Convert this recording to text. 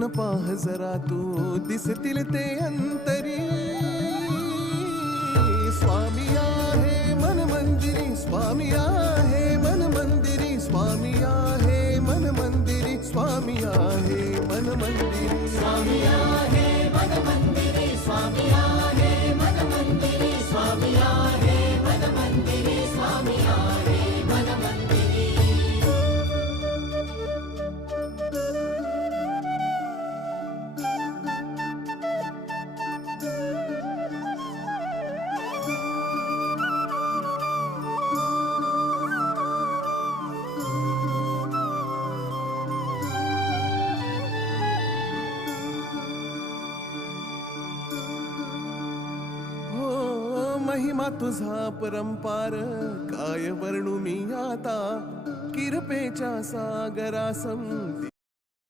फिरून पाह जरा तू दिसतील ते अंतरी. स्वामी आहे मन मंदिरी, स्वामी आहे मन मंदिरी, स्वामी आहे मन मंदिरी, स्वामी आहे मन मंदिरी. स्वामी आहे मन मंदिरी, स्वामी आहे मन मंदिरी, स्वामी आहे मन मंदिरी, स्वामी आहे मन मंदिरी. महिमा तुझा परंपार काय वर्णू मी आता. किरपेच्या सागरा समती